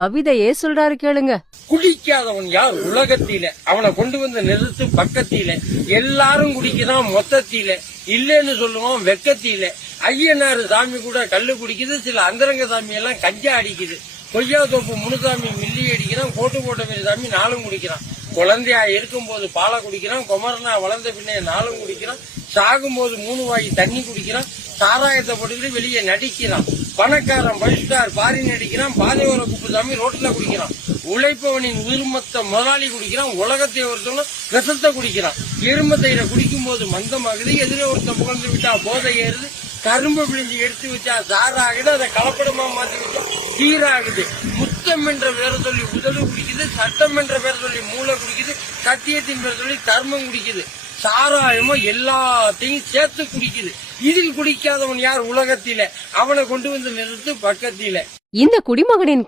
கவிதையே சொல்றாரு கேளுங்க. குடிக்காதவன் யார் உலகத்தில, அவனை கொண்டு வந்து நிறுத்து பக்கத்தில. எல்லாரும் குடிக்கிறான் மொத்தத்தில, இல்லன்னு சொல்லுவான் வெக்கத்தில. ஐயனாரு சாமி கூட கல்லு குடிக்குது, சில அந்தரங்க சாமி எல்லாம் கஞ்சா அடிக்குது. கொய்யா தோப்பு முனுசாமி மில்லி அடிக்கிறான், கோட்டு போட்ட பெரிய சாமி நாளும் குடிக்கிறான். குழந்தையா இருக்கும்போது பாலை குடிக்கிறான், குமரனா வளர்ந்த பின்னே நாளும் குடிக்கிறான். சாகும்போது 3 வாய் தண்ணி குடிக்கிறான். சாராயத்தை போட்டுக்கிட்டு வெளியே நடிக்கிறான். பணக்காரன் பைஸ்டார் பாரின் அடிக்கிறான். பாதையோர குப்புசாமி ரோட்ல குடிக்கிறான். உழைப்பவனின் உயிர்மத்த முதலாளி குடிக்கிறான். உலகத்தை ஒருத்தவங்க விஷத்தை குடிக்கிறான். எரும தயிரை குடிக்கும் போது மந்தமாகுது, எதிரே ஒருத்தன் புகழ்ந்து விட்டா போதை ஏறுது. கரும்பு பிழிஞ்சு எடுத்து வச்சா சாராகுது, அதை கலப்படமா மாத்தி வச்சா சீராகுது. முத்தம் என்ற பேரை சொல்லி உதடு குடிக்குது, சட்டம் என்ற பேரை சொல்லி மூளை குடிக்குது, சத்தியத்தின் பேரை சொல்லி தர்மம் குடிக்குது. சாராயமோ எல்லாத்தையும் சேர்த்து குடிக்குது. இதில் குடிக்காதவன் யார் உலகத்தில, அவனை கொண்டு வந்து நிறுத்து பக்கத்தில. இந்த குடிமகனின்